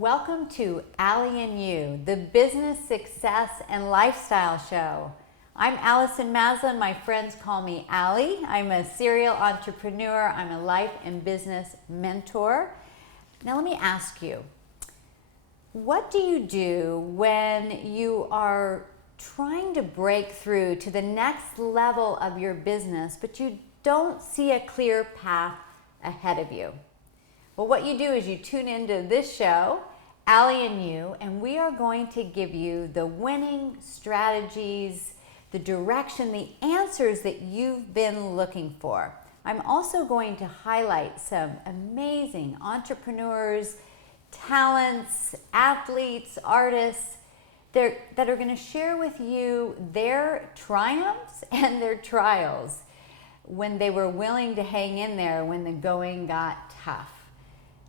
Welcome to Allie You, the business, success, and lifestyle show. I'm Allison Maslan. My friends call me Allie. I'm a serial entrepreneur. I'm a life and business mentor. Now let me ask you, what do you do when you are trying to break through to the next level of your business, but you don't see a clear path ahead of you? Well, what you do is you tune into this show, Allie You, and we are going to give you the winning strategies, the direction, the answers that you've been looking for. I'm also going to highlight some amazing entrepreneurs, talents, athletes, artists that are going to share with you their triumphs and their trials when they were willing to hang in there when the going got tough.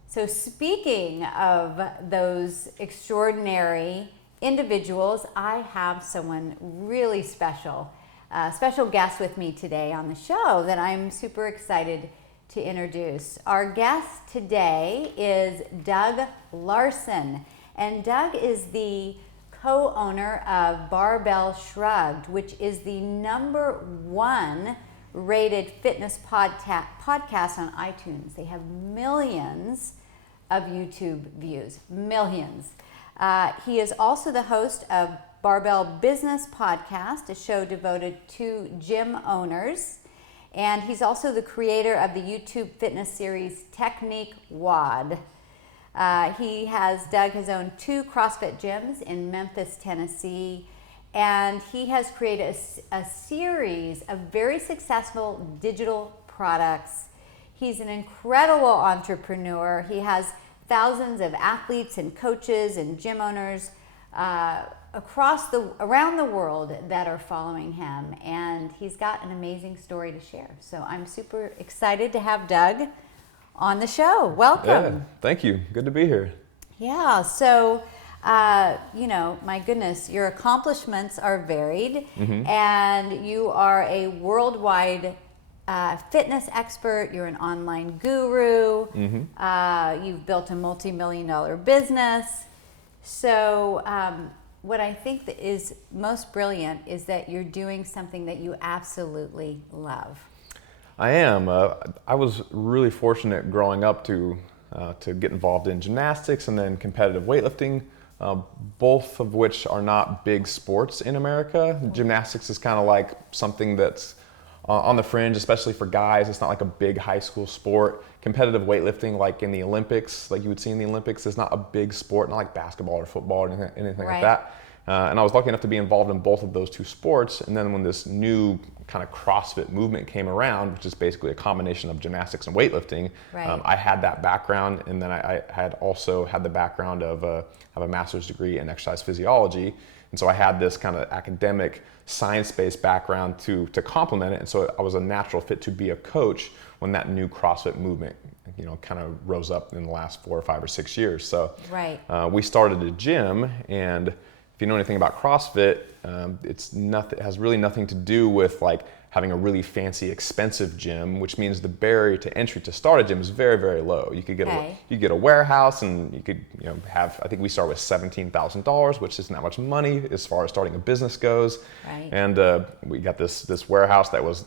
So speaking of those extraordinary individuals, I have someone really special, a special guest with me today on the show that I'm super excited to introduce. Our guest today is Doug Larsen, and Doug is the co-owner of Barbell Shrugged, which is the #1 rated fitness podcast on iTunes. They have millions of YouTube views, millions. He is also the host of Barbell Business Podcast, a show devoted to gym owners. And he's also the creator of the YouTube fitness series Technique WOD. Doug has owned 2 CrossFit gyms in Memphis, Tennessee, and he has created a series of very successful digital products. He's an incredible entrepreneur. He has thousands of athletes and coaches and gym owners around the world that are following him, and he's got an amazing story to share. So I'm super excited to have Doug on the show. Welcome. Yeah, thank you. Good to be here. Yeah, so my goodness, your accomplishments are varied, and you are a worldwide fitness expert. You're an online guru. You've built a multi-million-dollar business. So what I think that is most brilliant is that you're doing something that you absolutely love. I am. I was really fortunate growing up to get involved in gymnastics and then competitive weightlifting, both of which are not big sports in America. Gymnastics is kind of like something that's on the fringe, especially for guys. It's not like a big high school sport. Competitive weightlifting, like in the Olympics, like you would see in the Olympics, is not a big sport, not like basketball or football or anything Right. like that. And I was lucky enough to be involved in both of those 2 sports. And then when this new kind of CrossFit movement came around, which is basically a combination of gymnastics and weightlifting, Right. I had that background. And then I had also had the background of a master's degree in exercise physiology. And so I had this kind of academic, science-based background to complement it. And so I was a natural fit to be a coach when that new CrossFit movement, kind of rose up in the last 4 or 5 or 6 years. So Right. We started a gym, and if you know anything about CrossFit, it has really nothing to do with like having a really fancy, expensive gym, which means the barrier to entry to start a gym is very, very low. You could get a warehouse, and you could have. I think we start with $17,000, which isn't that much money as far as starting a business goes. Right. And we got this warehouse that was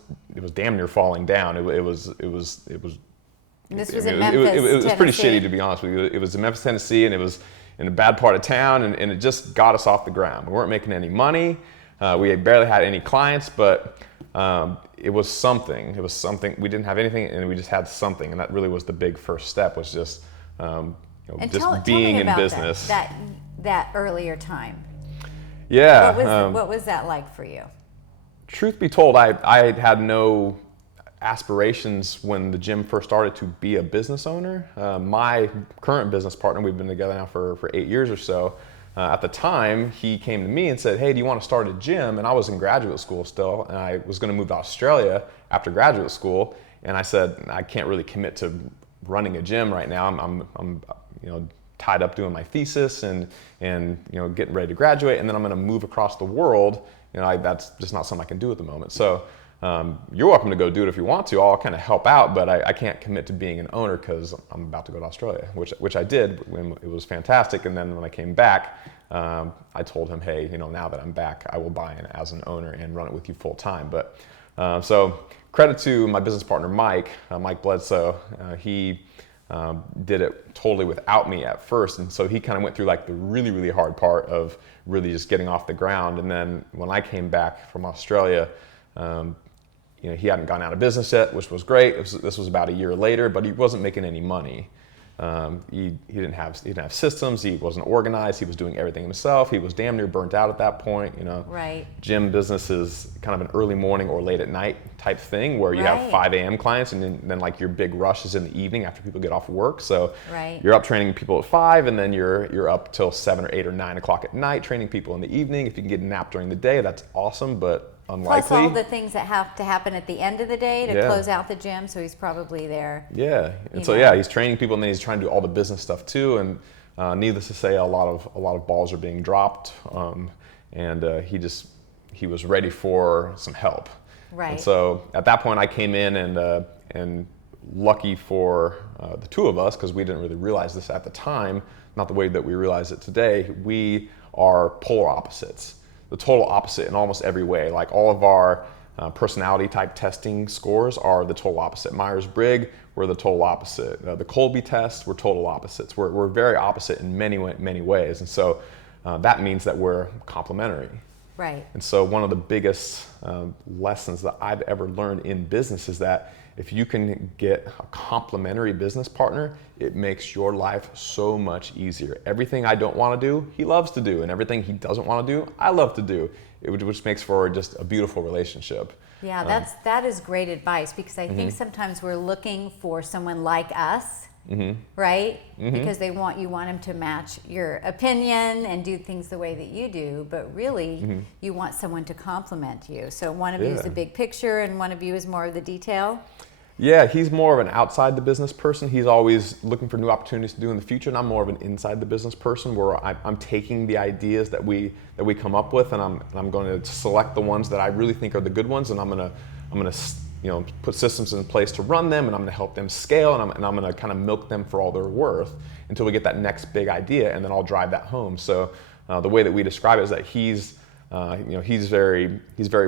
damn near falling down. It was. This was in Memphis, it was pretty Tennessee. shitty, to be honest with you. It was in Memphis, Tennessee, and it was in a bad part of town, and it just got us off the ground. We weren't making any money. We barely had any clients, but it was something. It was something. We didn't have anything, and we just had something, and that really was the big first step. Was just being in business. That earlier time. Yeah. What was that like for you? Truth be told, I had no aspirations when the gym first started to be a business owner. My current business partner, we've been together now for 8 years or so. At the time, he came to me and said, "Hey, do you want to start a gym?" And I was in graduate school still, and I was going to move to Australia after graduate school. And I said, "I can't really commit to running a gym right now. I'm tied up doing my thesis and getting ready to graduate, and then I'm going to move across the world. That's just not something I can do at the moment." So You're welcome to go do it if you want to. I'll kind of help out, but I can't commit to being an owner because I'm about to go to Australia, which I did when it was fantastic. And then when I came back, I told him, hey, now that I'm back, I will buy in as an owner and run it with you full time. But so credit to my business partner, Mike Bledsoe. He did it totally without me at first. And so he kind of went through like the really, really hard part of really just getting off the ground. And then when I came back from Australia, he hadn't gone out of business yet, which was great. This was about a year later, but he wasn't making any money. He didn't have systems. He wasn't organized. He was doing everything himself. He was damn near burnt out at that point. Right. Gym business is kind of an early morning or late at night type thing where you have 5 a.m. clients, and then like your big rush is in the evening after people get off work. So you're up training people at 5, and then you're up till 7 or 8 or 9 o'clock at night training people in the evening. If you can get a nap during the day, that's awesome, but unlikely. Plus all the things that have to happen at the end of the day to close out the gym, so he's probably there. Yeah, and so he's training people, and then he's trying to do all the business stuff too. And needless to say, a lot of balls are being dropped, and he was ready for some help. Right. And so at that point, I came in, and lucky for the two of us, because we didn't really realize this at the time, not the way that we realize it today. We are polar opposites. The total opposite in almost every way. Like all of our personality type testing scores are the total opposite. Myers-Briggs, we're the total opposite. The Colby test, we're total opposites. We're very opposite in many ways. And so that means that we're complementary. Right. And so one of the biggest lessons that I've ever learned in business is that if you can get a complementary business partner, it makes your life so much easier. Everything I don't want to do, he loves to do, and everything he doesn't want to do, I love to do, which makes for just a beautiful relationship. Yeah, that is great advice, because I think sometimes we're looking for someone like us, right? Because you want them to match your opinion and do things the way that you do, but really you want someone to complement you. So one of you is the big picture and one of you is more of the detail. Yeah, he's more of an outside the business person. He's always looking for new opportunities to do in the future, and I'm more of an inside the business person, where I'm taking the ideas that we come up with, and I'm going to select the ones that I really think are the good ones, and I'm going to put systems in place to run them, and I'm going to help them scale, and I'm going to kind of milk them for all they're worth until we get that next big idea, and then I'll drive that home. So the way that we describe it is that he's very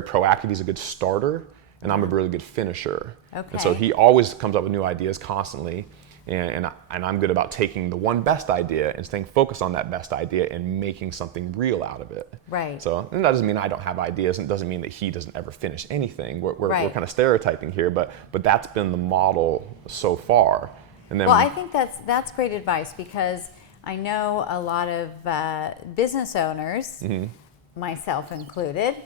proactive. He's a good starter, and I'm a really good finisher. Okay. And so he always comes up with new ideas constantly, and I'm good about taking the one best idea and staying focused on that best idea and making something real out of it. Right. So, and that doesn't mean I don't have ideas, and it doesn't mean that he doesn't ever finish anything. We're kind of stereotyping here, but that's been the model so far. And then, well, I think that's great advice, because I know a lot of business owners, myself included,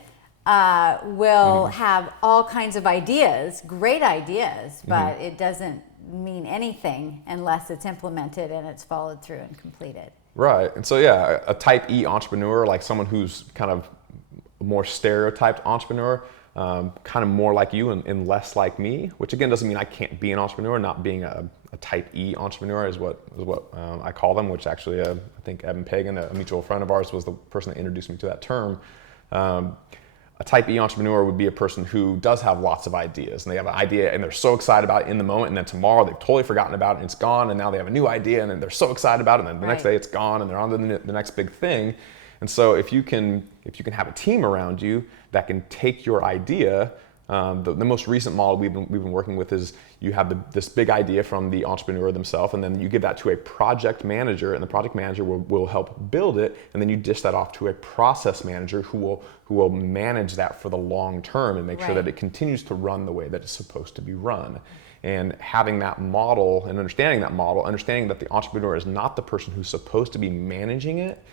will have all kinds of ideas, great ideas, but it doesn't mean anything unless it's implemented and it's followed through and completed. Right. And so, yeah, a type E entrepreneur, like someone who's kind of a more stereotyped entrepreneur, kind of more like you and less like me, which again doesn't mean I can't be an entrepreneur. Not being a type E entrepreneur is what I call them, which actually I think Evan Pagan, a mutual friend of ours, was the person that introduced me to that term. A type E entrepreneur would be a person who does have lots of ideas, and they have an idea and they're so excited about it in the moment, and then tomorrow they've totally forgotten about it and it's gone, and now they have a new idea and then they're so excited about it, and then the next day it's gone and they're on to the next big thing. And so if you can have a team around you that can take your idea, the most recent model we've been working with is you have this big idea from the entrepreneur themselves, and then you give that to a project manager, and the project manager will help build it, and then you dish that off to a process manager who will manage that for the long term and make sure that it continues to run the way that it's supposed to be run. And having that model and understanding that the entrepreneur is not the person who's supposed to be managing it,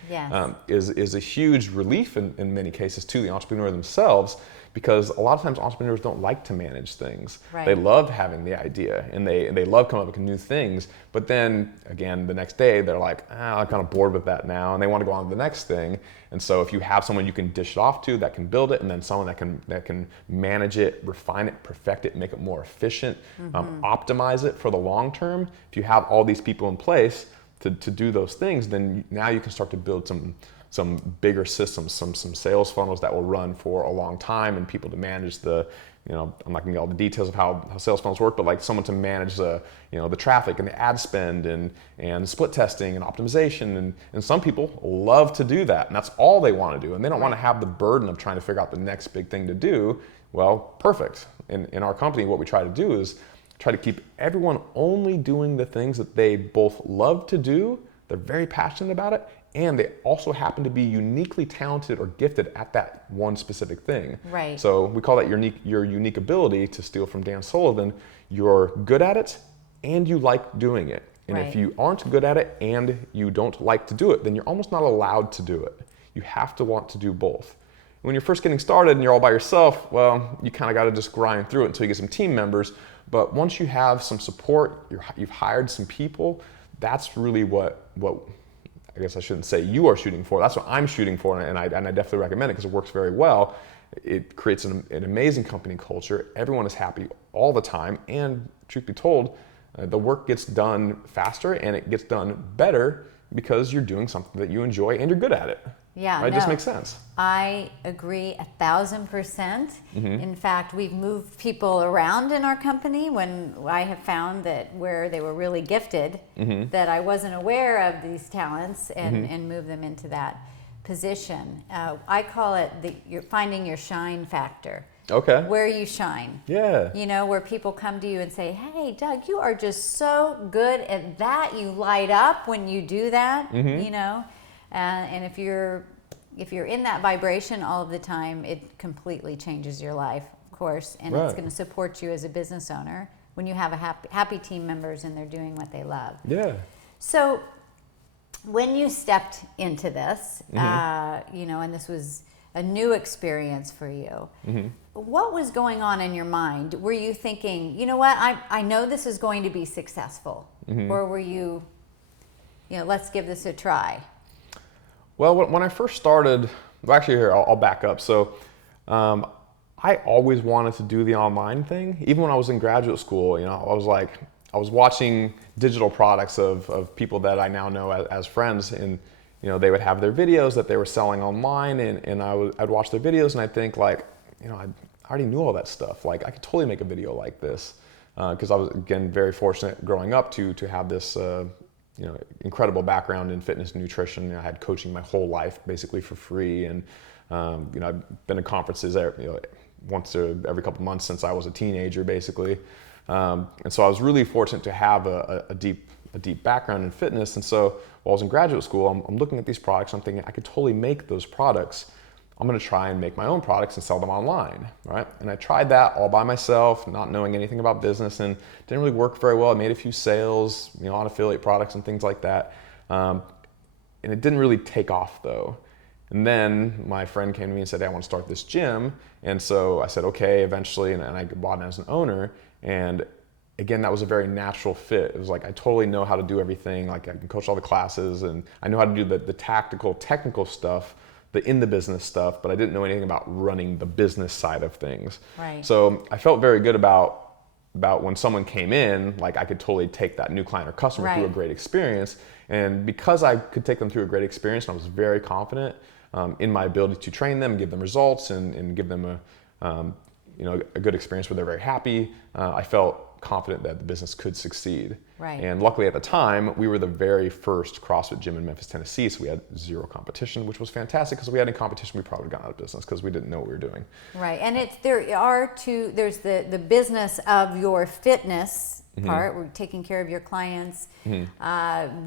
is a huge relief in many cases to the entrepreneur themselves, because a lot of times entrepreneurs don't like to manage things. Right. They love having the idea, and they love coming up with new things, but then again the next day they're like, I'm kind of bored with that now, and they want to go on to the next thing. And so if you have someone you can dish it off to that can build it, and then someone that can manage it, refine it, perfect it, make it more efficient, optimize it for the long term, if you have all these people in place to do those things, then now you can start to build some some bigger systems, some sales funnels that will run for a long time, and people to manage the, I'm not gonna get all the details of how sales funnels work, but like someone to manage the, the traffic and the ad spend and split testing and optimization. And some people love to do that, and that's all they want to do. And they don't want to have the burden of trying to figure out the next big thing to do. Well, perfect. In our company, what we try to do is try to keep everyone only doing the things that they both love to do, they're very passionate about it, and they also happen to be uniquely talented or gifted at that one specific thing. Right. So we call that your unique ability, to steal from Dan Sullivan. You're good at it and you like doing it. And Right. if you aren't good at it and you don't like to do it, then you're almost not allowed to do it. You have to want to do both. When you're first getting started and you're all by yourself, well, you kind of got to just grind through it until you get some team members. But once you have some support, you've hired some people, that's really what I guess I shouldn't say you are shooting for. That's what I'm shooting for, and I definitely recommend it because it works very well. It creates an amazing company culture. Everyone is happy all the time, and truth be told, the work gets done faster and it gets done better because you're doing something that you enjoy and you're good at it. Yeah, right? It just makes sense. I agree 1,000%. In fact, we've moved people around in our company when I have found that where they were really gifted, that I wasn't aware of these talents, and move them into that position. I call it you're finding your shine factor. Okay. Where you shine. Yeah. Where people come to you and say, hey, Doug, you are just so good at that. You light up when you do that, and if you're in that vibration all of the time, it completely changes your life, of course, and Right. it's going to support you as a business owner when you have a happy team members and they're doing what they love. Yeah. So when you stepped into this, and this was a new experience for you, what was going on in your mind? Were you thinking, you know what, I know this is going to be successful, or were you, let's give this a try? Well, when I first started, actually here, I'll back up. So I always wanted to do the online thing. Even when I was in graduate school, I was watching digital products of people that I now know as friends, and they would have their videos that they were selling online, and I'd watch their videos and I'd think I already knew all that stuff. Like, I could totally make a video like this, because I was, again, very fortunate growing up to have this incredible background in fitness and nutrition. I had coaching my whole life basically for free, and I've been to conferences once every couple months since I was a teenager, basically. And so I was really fortunate to have a deep background in fitness. And so while I was in graduate school, I'm looking at these products. I'm thinking I could totally make those products. I'm going to try and make my own products and sell them online, right? And I tried that all by myself, not knowing anything about business, and didn't really work very well. I made a few sales, on affiliate products and things like that. And it didn't really take off though. And then my friend came to me and said, hey, I want to start this gym. And so I said, okay, eventually, and I bought it as an owner. And again, that was a very natural fit. It was like, I totally know how to do everything. Like, I can coach all the classes, and I know how to do the tactical, technical stuff, the in the business stuff, but I didn't know anything about running the business side of things. Right. So I felt very good about when someone came in, like, I could totally take that new client or customer through a great experience. And because I could take them through a great experience, and I was very confident in my ability to train them, give them results, and give them a good experience where they're very happy, I felt confident that the business could succeed. Right. And luckily at the time, we were the very first CrossFit gym in Memphis, Tennessee, so we had zero competition, which was fantastic, because if we had any competition, we probably would have gone out of business because we didn't know what we were doing. Right, and there's the business of your fitness part, we're taking care of your clients,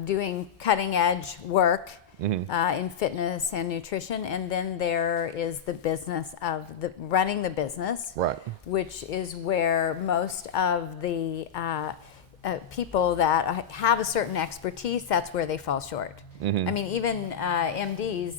doing cutting edge work in fitness and nutrition, and then there is the business of running the business, right, which is where most of the people that have a certain expertise, that's where they fall short. I mean, even MDs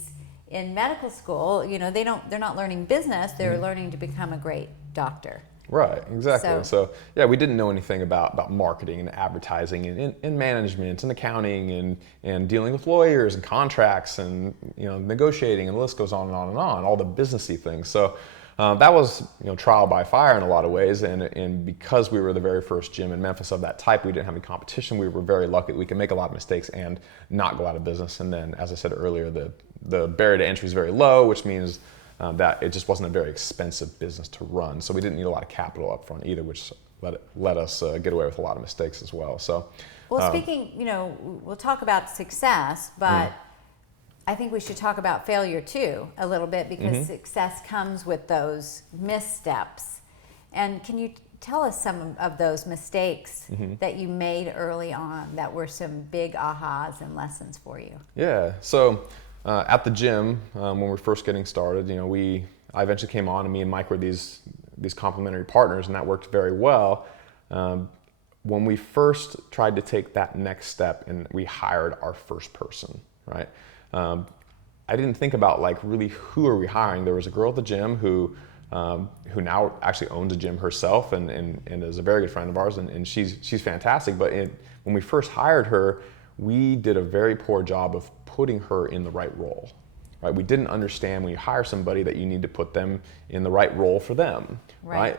in medical school, they're not learning business, they're learning to become a great doctor. Right, exactly. So yeah, we didn't know anything about marketing and advertising and management and accounting and dealing with lawyers and contracts and negotiating, and the list goes on and on and on, all the businessy things. So That was trial by fire in a lot of ways, and because we were the very first gym in Memphis of that type, we didn't have any competition. We were very lucky. We could make a lot of mistakes and not go out of business. And then, as I said earlier, the barrier to entry is very low, which means that it just wasn't a very expensive business to run. So we didn't need a lot of capital up front either, which let us get away with a lot of mistakes as well. So, well, speaking, we'll talk about success, but I think we should talk about failure too a little bit, because success comes with those missteps. And can you tell us some of those mistakes that you made early on that were some big ahas and lessons for you? Yeah. So at the gym, when we were first getting started, I eventually came on, and me and Mike were these complementary partners, and that worked very well. When we first tried to take that next step and we hired our first person, right? I didn't think about really who are we hiring. There was a girl at the gym who now actually owns a gym herself and is a very good friend of ours, and she's fantastic. But when we first hired her, we did a very poor job of putting her in the right role. Right? We didn't understand when you hire somebody that you need to put them in the right role for them. Right?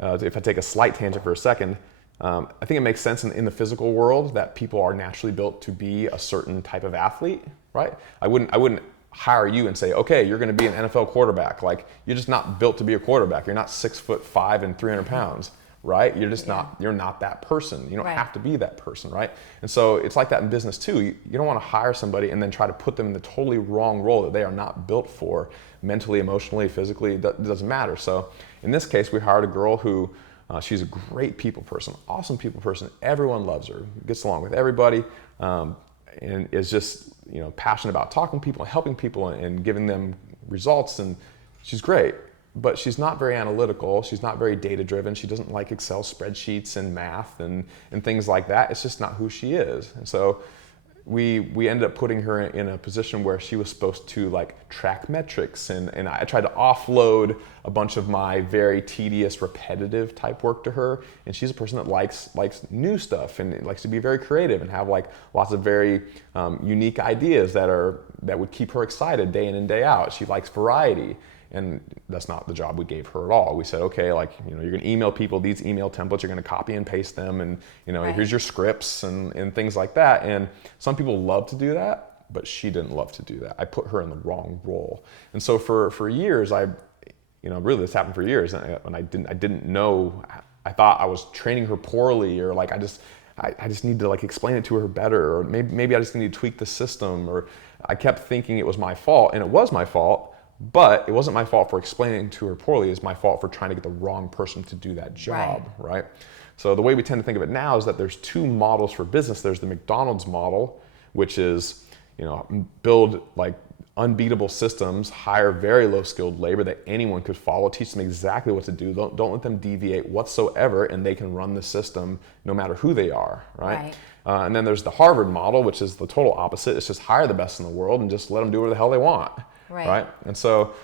If I take a slight tangent for a second, I think it makes sense in the physical world that people are naturally built to be a certain type of athlete, right? I wouldn't hire you and say, okay, you're going to be an NFL quarterback. You're just not built to be a quarterback. You're not 6'5" and 300 pounds, right? You're just you're not that person. You don't have to be that person, right? And so it's like that in business too. You don't want to hire somebody and then try to put them in the totally wrong role that they are not built for, mentally, emotionally, physically. It doesn't matter. So in this case, we hired a girl who she's a great people person, awesome people person. Everyone loves her, gets along with everybody, and is just passionate about talking to people and helping people and giving them results. And she's great, but she's not very analytical. She's not very data driven. She doesn't like Excel spreadsheets and math and things like that. It's just not who she is. And so we ended up putting her in a position where she was supposed to track metrics, and I tried to offload a bunch of my very tedious, repetitive type work to her. And she's a person that likes new stuff and likes to be very creative and have lots of very unique ideas that would keep her excited day in and day out. She likes variety. And that's not the job we gave her at all. We said, okay, you're going to email people these email templates, you're going to copy and paste them, and here's your scripts and things like that. And some people love to do that, but she didn't love to do that. I put her in the wrong role. And so for years, really this happened for years, and I didn't know. I thought I was training her poorly, or I just need to explain it to her better, or maybe I just need to tweak the system, or I kept thinking it was my fault, and it was my fault. But it wasn't my fault for explaining to her poorly. It's my fault for trying to get the wrong person to do that job, right? So the way we tend to think of it now is that there's two models for business. There's the McDonald's model, which is, build unbeatable systems, hire very low skilled labor that anyone could follow, teach them exactly what to do. Don't let them deviate whatsoever, and they can run the system no matter who they are, right? And then there's the Harvard model, which is the total opposite. It's just hire the best in the world and just let them do whatever the hell they want. Right. And so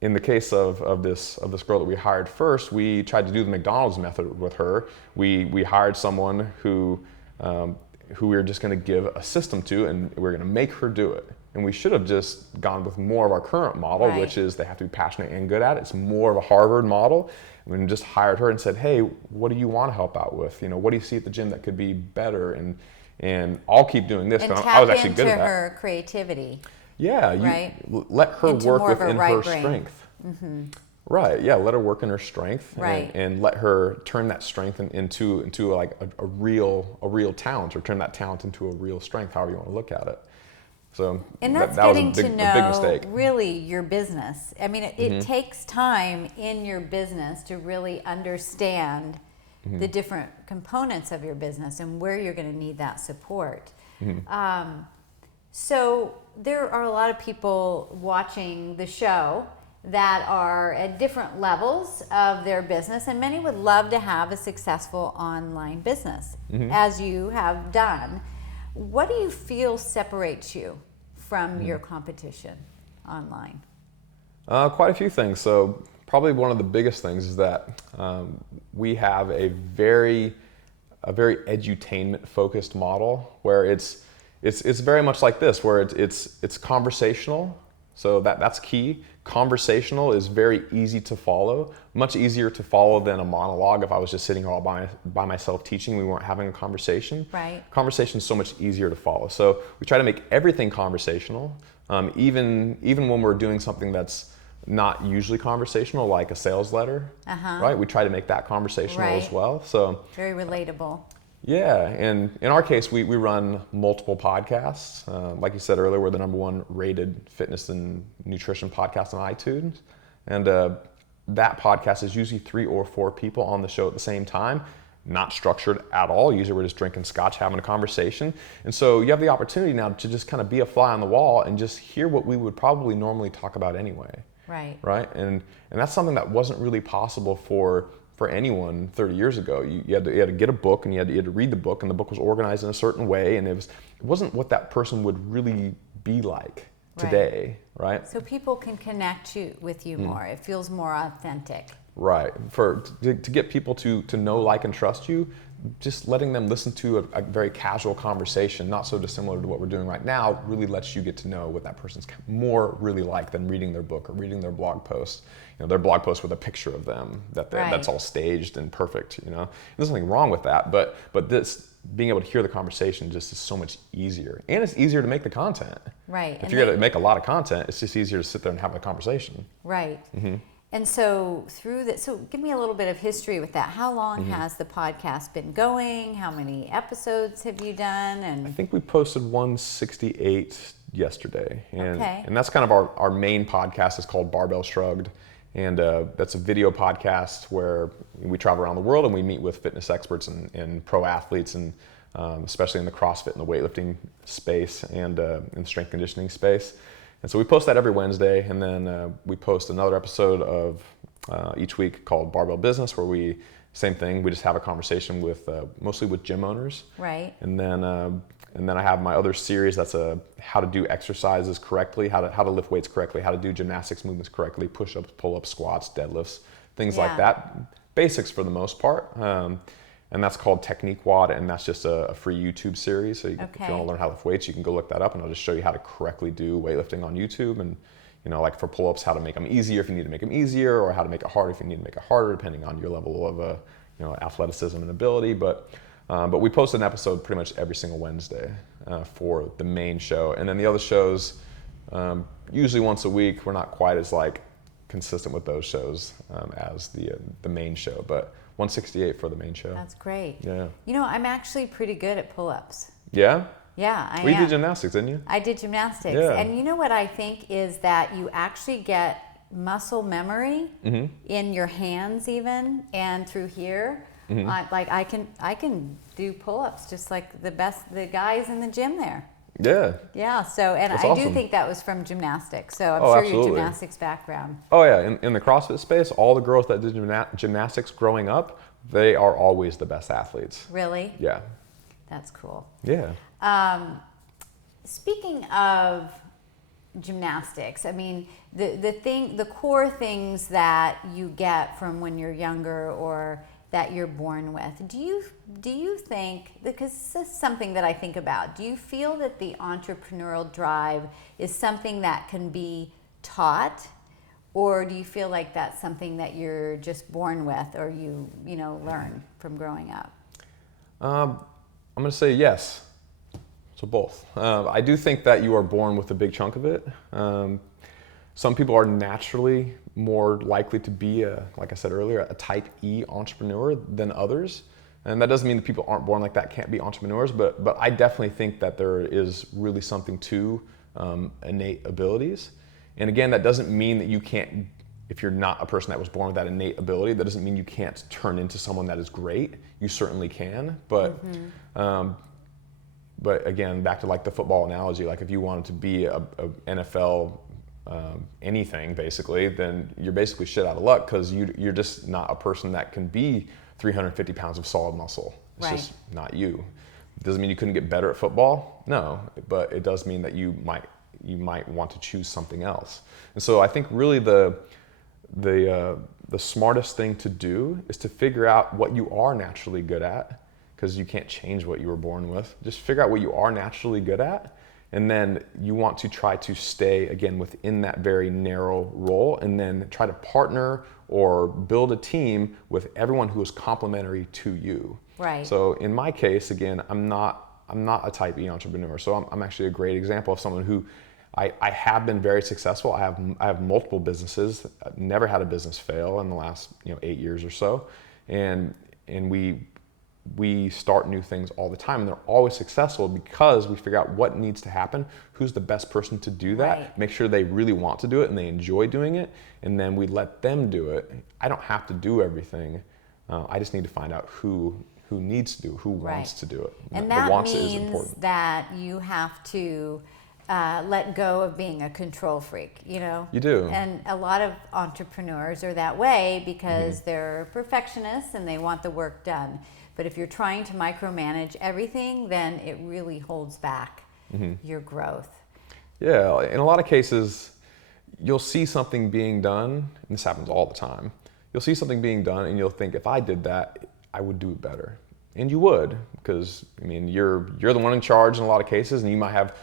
in the case of this girl that we hired first, we tried to do the McDonald's method with her. We hired someone who we were just going to give a system to, and we were going to make her do it. And we should have just gone with more of our current model, which is they have to be passionate and good at it. It's more of a Harvard model. And we just hired her and said, hey, what do you want to help out with? What do you see at the gym that could be better? And I'll keep doing this. And but tap I was actually good at that. into her creativity. Yeah, let her work within her strength. Right, yeah, let her work in her strength, and let her turn that strength into a real talent, or turn that talent into a real strength, however you want to look at it. So and that's that was getting a big mistake. Really your business. I mean, it takes time in your business to really understand the different components of your business and where you're going to need that support. So there are a lot of people watching the show that are at different levels of their business, and many would love to have a successful online business, as you have done. What do you feel separates you from your competition online? Quite a few things. So probably one of the biggest things is that we have a very edutainment focused model, where it's very much like this, where it's conversational. So that's key. Conversational is very easy to follow, much easier to follow than a monologue. If I was just sitting all by myself teaching, we weren't having a conversation. Right. Conversation is so much easier to follow. So we try to make everything conversational, even when we're doing something that's not usually conversational, like a sales letter, right? We try to make that conversational as well. So very relatable. Yeah, and in our case, we run multiple podcasts. Like you said earlier, we're the #1 rated fitness and nutrition podcast on iTunes. And that podcast is usually 3 or 4 people on the show at the same time, not structured at all. Usually we're just drinking scotch, having a conversation. And so you have the opportunity now to just kind of be a fly on the wall and just hear what we would probably normally talk about anyway. Right? And that's something that wasn't really possible for anyone 30 years ago. You had to get a book, and you had to read the book, and the book was organized in a certain way, and it wasn't what that person would really be like today, right? So people can connect with you more. It feels more authentic. Right. To get people to know, like, and trust you, just letting them listen to a very casual conversation, not so dissimilar to what we're doing right now, really lets you get to know what that person's more really like than reading their book or reading their blog post. Their blog post with a picture of them that's all staged and perfect. There's nothing wrong with that, but this being able to hear the conversation just is so much easier, and it's easier to make the content. Right. If you're going to make a lot of content, it's just easier to sit there and have a conversation. Right. And so so give me a little bit of history with that. How long has the podcast been going? How many episodes have you done? And I think we posted 168 yesterday. And that's kind of our main podcast is called Barbell Shrugged. And that's a video podcast where we travel around the world and we meet with fitness experts and pro athletes, and especially in the CrossFit and the weightlifting space and in strength conditioning space. And so we post that every Wednesday, and then we post another episode of each week called Barbell Business, where same thing, we just have a conversation mostly with gym owners. Right. And then I have my other series that's how to do exercises correctly, how to lift weights correctly, how to do gymnastics movements correctly, push-ups, pull-ups, squats, deadlifts, things like that. Basics for the most part. And that's called Technique WOD, and that's just a free YouTube series. So if you want to learn how to lift weights, you can go look that up, and I'll just show you how to correctly do weightlifting on YouTube. And like for pull-ups, how to make them easier if you need to make them easier, or how to make it harder if you need to make it harder, depending on your level of athleticism and ability. But we post an episode pretty much every single Wednesday for the main show, and then the other shows usually once a week. We're not quite as consistent with those shows as the main show, but 168 for the main show. That's great. Yeah. I'm actually pretty good at pull-ups. Yeah? Yeah, I am. You did gymnastics, didn't you? I did gymnastics. Yeah. And you know what I think is that you actually get muscle memory in your hands even, and through here. I can do pull-ups just like the guys in the gym there. Yeah. Yeah. So, and That's I awesome. do think that was from gymnastics. So I'm Oh, sure absolutely. your gymnastics background. Oh yeah, in the CrossFit space, all the girls that did gymnastics growing up, they are always the best athletes. Really? Yeah. That's cool. Yeah. Speaking of gymnastics, I mean, the core things that you get from when you're younger or that you're born with, do you think, because this is something that I think about, do you feel that the entrepreneurial drive is something that can be taught, or do you feel like that's something that you're just born with, or you learn from growing up? I'm going to say yes. So both. I do think that you are born with a big chunk of it. Some people are naturally more likely to be, like I said earlier, a type E entrepreneur than others. And that doesn't mean that people aren't born like that can't be entrepreneurs, but I definitely think that there is really something to innate abilities. And again, that doesn't mean that you can't, if you're not a person that was born with that innate ability, that doesn't mean you can't turn into someone that is great. You certainly can, but again, back to the football analogy, if you wanted to be a NFL anything basically, then you're basically shit out of luck, because you're just not a person that can be 350 pounds of solid muscle. It's just not you. Doesn't mean you couldn't get better at football, no, but it does mean that you might want to choose something else. And so I think really the smartest thing to do is to figure out what you are naturally good at, because you can't change what you were born with. Just figure out what you are naturally good at, And then you want to try to stay, again, within that very narrow role, and then try to partner or build a team with everyone who is complementary to you. Right. So in my case, again, I'm not a type E entrepreneur. So I'm actually a great example of someone who I have been very successful. I have multiple businesses. I've never had a business fail in the last 8 years or so, and we start new things all the time, and they're always successful because we figure out what needs to happen, who's the best person to do that, Right. make sure they really want to do it and they enjoy doing it, and then we let them do it. I don't have to do everything. I just need to find out who needs to do it, who wants to do it. And the that wants is means important. that you have to let go of being a control freak, You do. And a lot of entrepreneurs are that way because they're perfectionists and they want the work done. But if you're trying to micromanage everything, then it really holds back your growth. Yeah, in a lot of cases, you'll see something being done, and this happens all the time. You'll see something being done and you'll think, if I did that, I would do it better. And you would, because you're the one in charge in a lot of cases, and you might have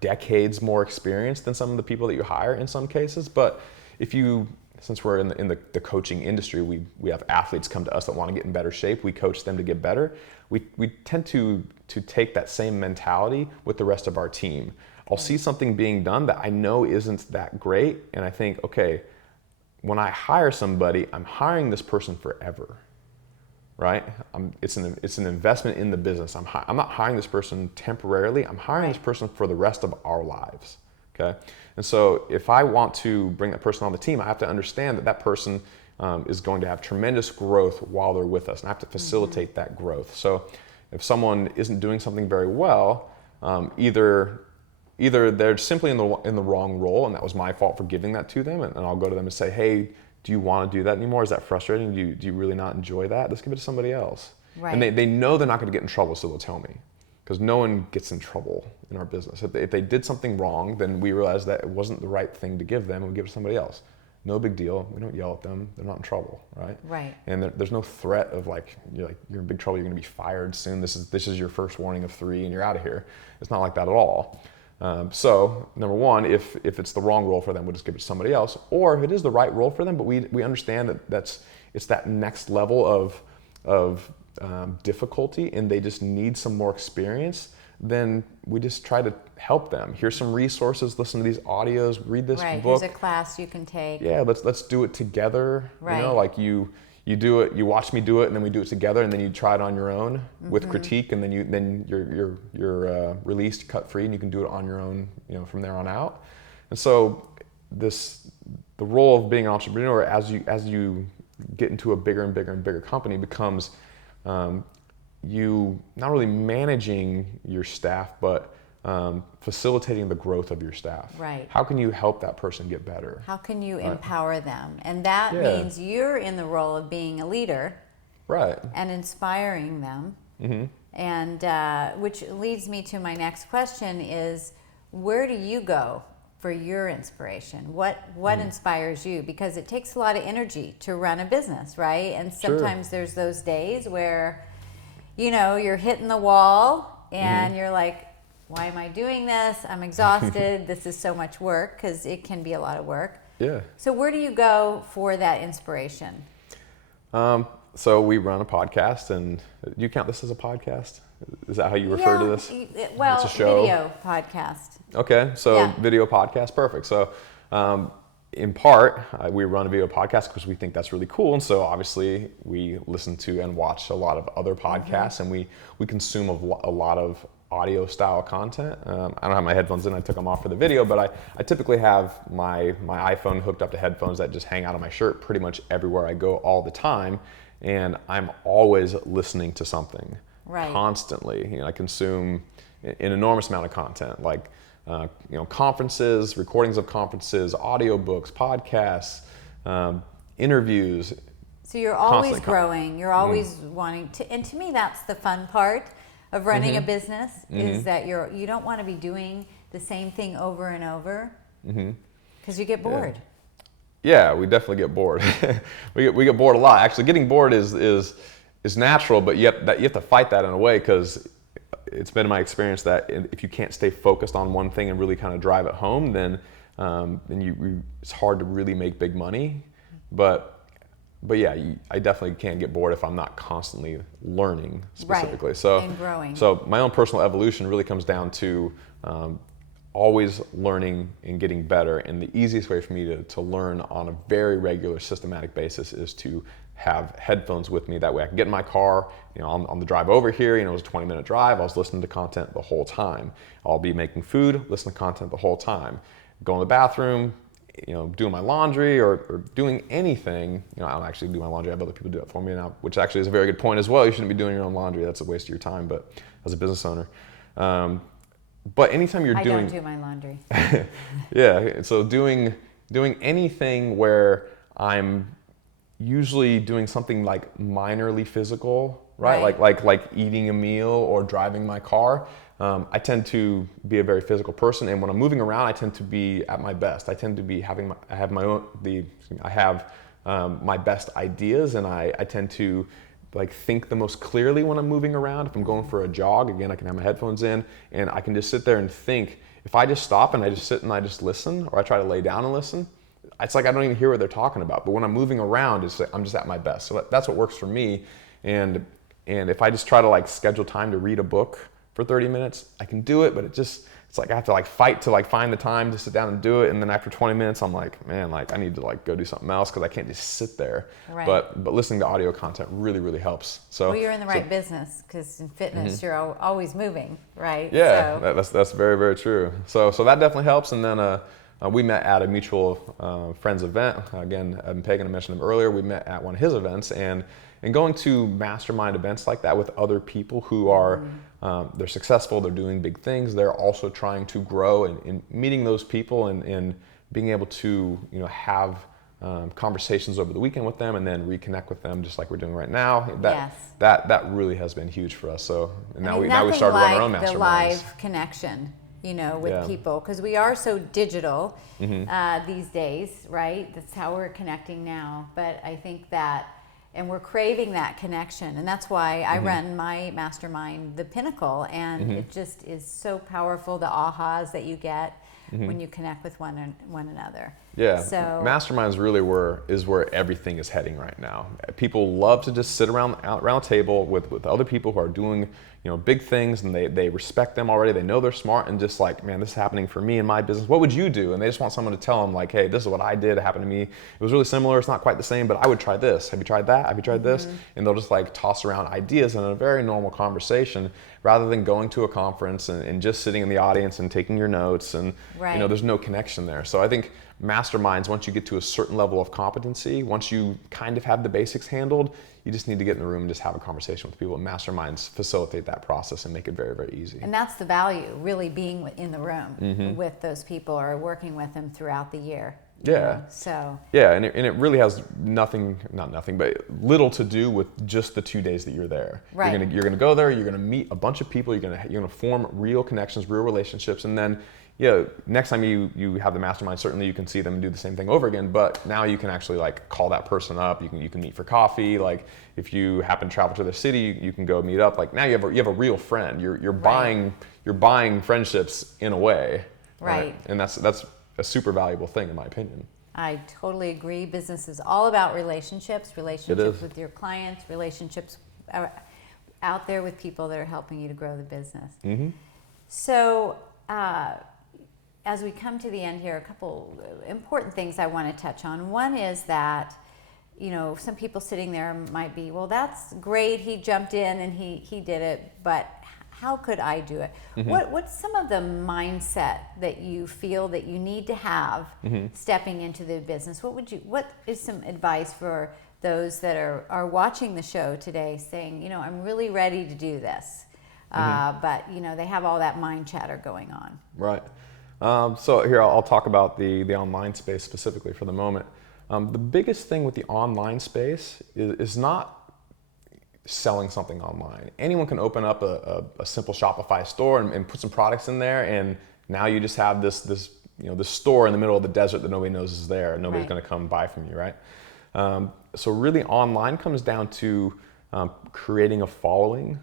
decades more experience than some of the people that you hire in some cases. But since we're in the coaching industry, we have athletes come to us that want to get in better shape. We coach them to get better. We tend to take that same mentality with the rest of our team. I'll see something being done that I know isn't that great, and I think, okay, when I hire somebody, I'm hiring this person forever, right? It's an investment in the business. I'm not hiring this person temporarily. I'm hiring this person for the rest of our lives. Okay, and so if I want to bring that person on the team, I have to understand that person is going to have tremendous growth while they're with us, and I have to facilitate that growth. So if someone isn't doing something very well, either they're simply in the wrong role, and that was my fault for giving that to them, and I'll go to them and say, hey, do you want to do that anymore? Is that frustrating? Do you really not enjoy that? Let's give it to somebody else. Right. And they know they're not going to get in trouble, so they'll tell me. Because no one gets in trouble in our business. If they did something wrong, then we realize that it wasn't the right thing to give them, and we give it to somebody else. No big deal. We don't yell at them. They're not in trouble, right? Right. And there's no threat of you're in big trouble. You're going to be fired soon. This is your first warning of 3, and you're out of here. It's not like that at all. So number one, if it's the wrong role for them, we'll just give it to somebody else. Or if it is the right role for them, but we understand that it's that next level of difficulty, and they just need some more experience, then we just try to help them. Here's some resources, listen to these audios, read this book. Here's a class you can take. Yeah, let's do it together. Right. You do it, you watch me do it, and then we do it together, and then you try it on your own with critique, and then you're released, cut free, and you can do it on your own, from there on out. And so the role of being an entrepreneur as you get into a bigger and bigger and bigger company becomes you not really managing your staff, but facilitating the growth of your staff. Right. How can you help that person get better? How can you empower them? And that means you're in the role of being a leader, right, and inspiring them. And which leads me to my next question is, where do you go for your inspiration? What inspires you? Because it takes a lot of energy to run a business, right? And sometimes there's those days where, you're hitting the wall and you're like, why am I doing this? I'm exhausted. This is so much work, because it can be a lot of work. Yeah. So where do you go for that inspiration? So we run a podcast, and do you count this as a podcast? Is that how you refer to this? Well, it's a show. Video podcast. Okay, so video podcast, perfect. So in part, we run a video podcast because we think that's really cool, and so obviously we listen to and watch a lot of other podcasts, and we consume a lot of audio style content. I don't have my headphones in, I took them off for the video, but I typically have my iPhone hooked up to headphones that just hang out of my shirt pretty much everywhere I go all the time, and I'm always listening to something. Right. Constantly. I consume an enormous amount of content, like conferences, recordings of conferences, audiobooks, podcasts, interviews. So you're always growing, you're always wanting to, and to me that's the fun part of running a business, is that you don't want to be doing the same thing over and over, because you get bored. Yeah, we definitely get bored. we get bored a lot. Actually, getting bored is natural, but you have to fight that in a way, because it's been my experience that if you can't stay focused on one thing and really kind of drive it home, then it's hard to really make big money. But yeah, I definitely can't get bored if I'm not constantly learning specifically. Right. And growing. So my own personal evolution really comes down to always learning and getting better. And the easiest way for me to learn on a very regular, systematic basis is to have headphones with me. That way I can get in my car, on the drive over here, it was a 20-minute drive. I was listening to content the whole time. I'll be making food, listening to content the whole time. Go in the bathroom, doing my laundry or doing anything. I don't actually do my laundry. I have other people do it for me now, which actually is a very good point as well. You shouldn't be doing your own laundry. That's a waste of your time, but as a business owner. But anytime you're doing... I don't do my laundry. Yeah, so doing anything where I'm usually doing something like minorly physical, right? Like eating a meal or driving my car. I tend to be a very physical person, and when I'm moving around, I tend to be at my best. I tend to be I have my best ideas, and I tend to think the most clearly when I'm moving around. If I'm going for a jog, again, I can have my headphones in, and I can just sit there and think. If I just stop and I just sit and I just listen, or I try to lay down and listen, it's like I don't even hear what they're talking about. But when I'm moving around, I'm just at my best. So that's what works for me. And if I just try to schedule time to read a book for 30 minutes, I can do it, but it's like I have to fight to find the time to sit down and do it. And then after 20 minutes, I'm like, man, I need to go do something else because I can't just sit there. Right. But listening to audio content really, really helps. So you're in the right business, because in fitness, you're always moving, right? Yeah, so. That's very, very true. So that definitely helps. And then we met at a mutual friend's event. Again, Evan Pagan, I mentioned him earlier. We met at one of his events, and going to mastermind events like that with other people who are, they're successful, they're doing big things, they're also trying to grow, and meeting those people and being able to have conversations over the weekend with them and then reconnect with them just like we're doing right now. That really has been huge for us. So now we started running our own masterminds. The live connection, with people, because we are so digital these days, right? That's how we're connecting now. But I think that, and we're craving that connection, and that's why I run my mastermind, the Pinnacle, and it just is so powerful, the ahas that you get when you connect with one another. Yeah, so masterminds really is where everything is heading right now. People love to just sit around a table with other people who are doing big things, and they respect them already. They know they're smart, and just man, this is happening for me in my business. What would you do? And they just want someone to tell them hey, this is what I did. It happened to me. It was really similar. It's not quite the same, but I would try this. Have you tried that? Have you tried this? And they'll just toss around ideas in a very normal conversation, rather than going to a conference and just sitting in the audience and taking your notes, and there's no connection there. So I think masterminds, once you get to a certain level of competency, once you kind of have the basics handled, you just need to get in the room and just have a conversation with people. And masterminds facilitate that process and make it very, very easy. And that's the value, really being in the room with those people or working with them throughout the year. Yeah. So. Yeah, and it really has but little to do with just the 2 days that you're there. Right. You're gonna go there. You're gonna meet a bunch of people. You're gonna form real connections, real relationships, and then next time you have the mastermind, certainly you can see them and do the same thing over again. But now you can actually call that person up. You can meet for coffee. If you happen to travel to the city, you can go meet up. Now you have a real friend. You're buying friendships in a way. Right. And that's a super valuable thing in my opinion. I totally agree. Business is all about relationships with your clients, relationships out there with people that are helping you to grow the business. So as we come to the end here, a couple important things I want to touch on. One is that, some people sitting there might be, well, that's great, he jumped in and he did it, but how could I do it? What's some of the mindset that you feel that you need to have stepping into the business? What is some advice for those that are watching the show today saying, I'm really ready to do this, but they have all that mind chatter going on? Right. So here I'll talk about the online space specifically for the moment. The biggest thing with the online space is not selling something online. Anyone can open up a simple Shopify store and put some products in there, and now you just have this store in the middle of the desert that nobody knows is there. Nobody's going to come buy from you, right? So really, online comes down to creating a following,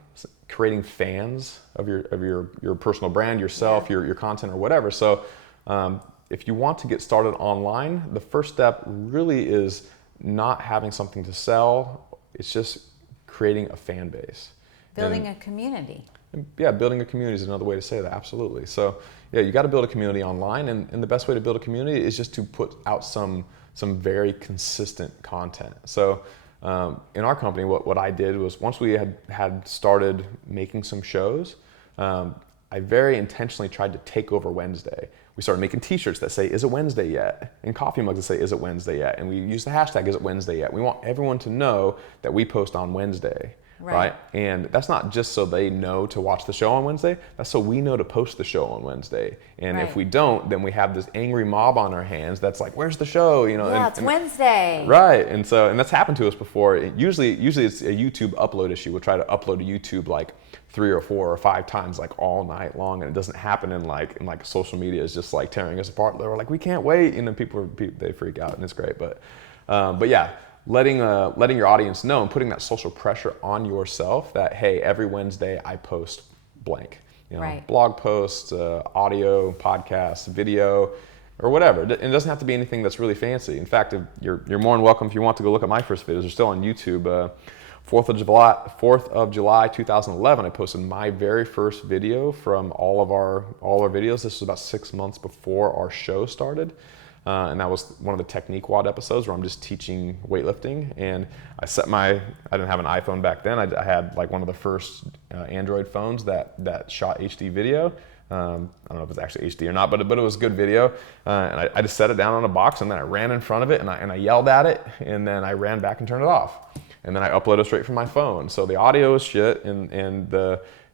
creating fans of your personal brand, yourself, your content or whatever. So if you want to get started online, the first step really is not having something to sell. It's just creating a fan base. Building a community. Yeah, building a community is another way to say that, absolutely. So yeah, you got to build a community online, and the best way to build a community is just to put out some very consistent content. So in our company, what I did was, once we had started making some shows, I very intentionally tried to take over Wednesday. We started making t-shirts that say, "Is it Wednesday yet?" and coffee mugs that say, "Is it Wednesday yet?" And we use the hashtag, "Is it Wednesday yet?" We want everyone to know that we post on Wednesday. Right. And that's not just so they know to watch the show on Wednesday, that's so we know to post the show on Wednesday. And if we don't, then we have this angry mob on our hands that's like, "Where's the show?" You know, yeah, it's Wednesday. Right. And that's happened to us before. Usually it's a YouTube upload issue. We'll try to upload to YouTube like 3 or 4 or 5 times like all night long, and it doesn't happen in social media is just like tearing us apart. They're like, "We can't wait," and then people they freak out, and it's great. But yeah, letting your audience know and putting that social pressure on yourself that, hey, every Wednesday I post blank, blog posts, audio, podcast, video, or whatever. It doesn't have to be anything that's really fancy. In fact, you're more than welcome if you want to go look at my first videos. They're still on YouTube. 4th of July 2011, I posted my very first video from all of our videos. This was about 6 months before our show started. And that was one of the Technique WOD episodes where I'm just teaching weightlifting. And I didn't have an iPhone back then. I had like one of the first Android phones that shot HD video. I don't know if it's actually HD or not, but it was good video. And I just set it down on a box, and then I ran in front of it, and I yelled at it, and then I ran back and turned it off. And then I uploaded straight from my phone. So the audio is shit, and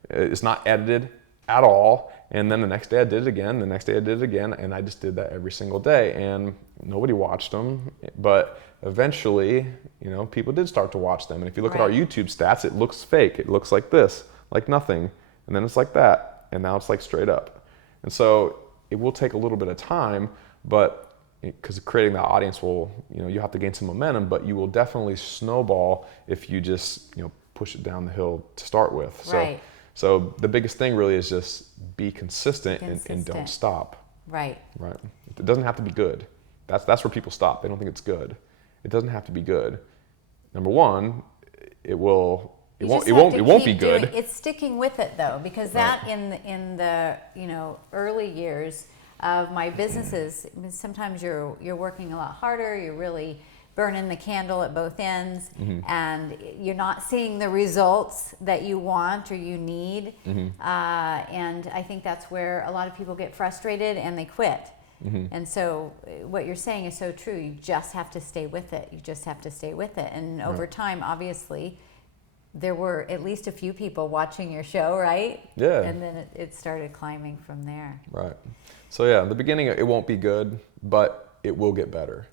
it's not edited at all. And then the next day I did it again, the next day I did it again, and I just did that every single day. And nobody watched them, but eventually, people did start to watch them. And if you look at our YouTube stats, it looks fake. It looks like this, like nothing. And then it's like that, and now it's like straight up. And so it will take a little bit of time, but because creating that audience will, you have to gain some momentum, but you will definitely snowball if you just, push it down the hill to start with. So the biggest thing really is just be consistent. And don't stop. Right. It doesn't have to be good. That's where people stop. They don't think it's good. It doesn't have to be good. Number one, it won't be good. It's sticking with it though, because that in the early years of my businesses, sometimes you're working a lot harder. You're really burning the candle at both ends, and you're not seeing the results that you want or you need. And I think that's where a lot of people get frustrated and they quit. And so what you're saying is so true. You just have to stay with it. You just have to stay with it. And over time, obviously, there were at least a few people watching your show, right? Yeah. And then it started climbing from there. Right. So yeah, in the beginning, it won't be good, but it will get better.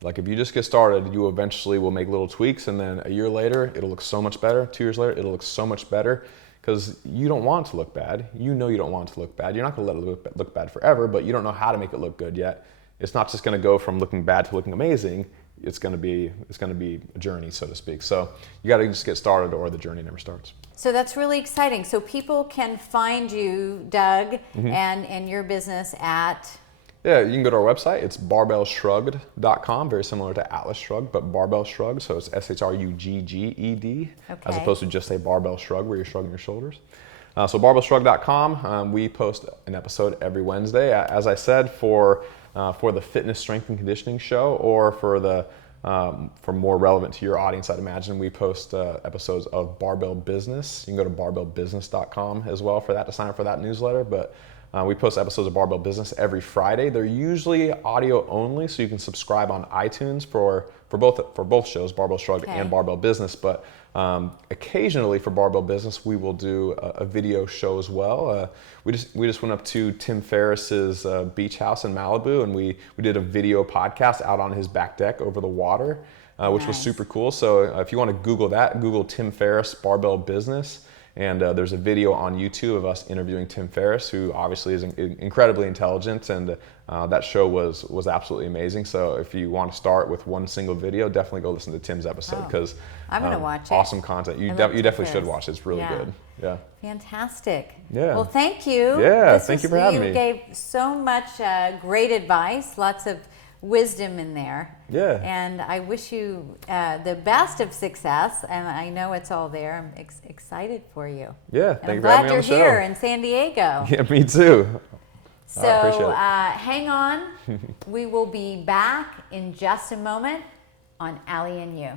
Like if you just get started, you eventually will make little tweaks, and then a year later, it'll look so much better. 2 years later, it'll look so much better, because you don't want it to look bad. You don't want it to look bad. You're not going to let it look bad forever, but you don't know how to make it look good yet. It's not just going to go from looking bad to looking amazing. It's going to be a journey, so to speak. So you got to just get started, or the journey never starts. So that's really exciting. So people can find you, Doug, and your business at... Yeah, you can go to our website. It's barbellshrugged.com, very similar to Atlas Shrugged, but Barbell Shrugged, so it's SHRUGGED, as opposed to just say Barbell Shrugged, where you're shrugging your shoulders. So barbellshrugged.com, we post an episode every Wednesday. As I said, for the fitness, strength, and conditioning show, or for more relevant to your audience, I'd imagine, we post episodes of Barbell Business. You can go to barbellbusiness.com as well for that, to sign up for that newsletter. But we post episodes of Barbell Business every Friday. They're usually audio only, so you can subscribe on iTunes for both shows, Barbell Shrugged and Barbell Business. But occasionally for Barbell Business, we will do a video show as well. We just went up to Tim Ferriss's beach house in Malibu, and we did a video podcast out on his back deck over the water, which was super cool. So if you want to Google that, Google Tim Ferriss Barbell Business, And there's a video on YouTube of us interviewing Tim Ferriss, who obviously is incredibly intelligent, and that show was absolutely amazing. So if you want to start with one single video, definitely go listen to Tim's episode, because I'm going to watch it. Awesome content. You definitely should watch it. It's really good. Yeah. Fantastic. Yeah. Well, thank you. Yeah, thank you for having me. You gave so much great advice, lots of wisdom in there. Yeah. And I wish you the best of success, and I know it's all there. I'm excited for you. Yeah, and I'm glad you're here in San Diego. Yeah, me too. So hang on. We will be back in just a moment on Allie and You.